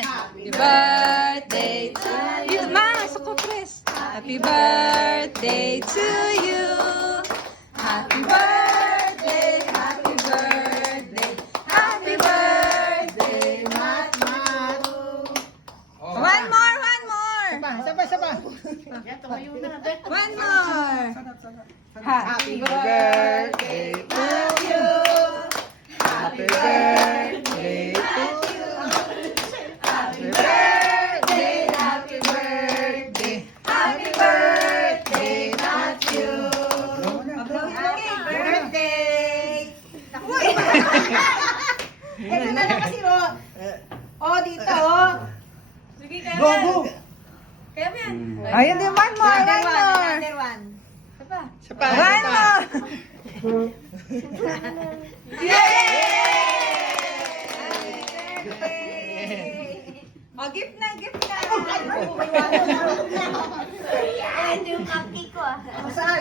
natin. Happy birthday to you. Ma, sa kopres. Happy birthday to you. Happy birthday, happy birthday, happy birthday, Matthew. One more, one more. Saba. One more. Happy Birthday to you. Happy birthday to you. Happy birthday, happy birthday. Happy birthday, Matthew. Happy birthday! Ito na lang kasi, oh. Oh, dito, oh. Sige, kaya Go, yan. go. Kaya yan. Ayun din, one more, one Another one, more. another one. Isa pa. One more. O, gift na, gift na. Ito yung cupcake ko, ah. Saan?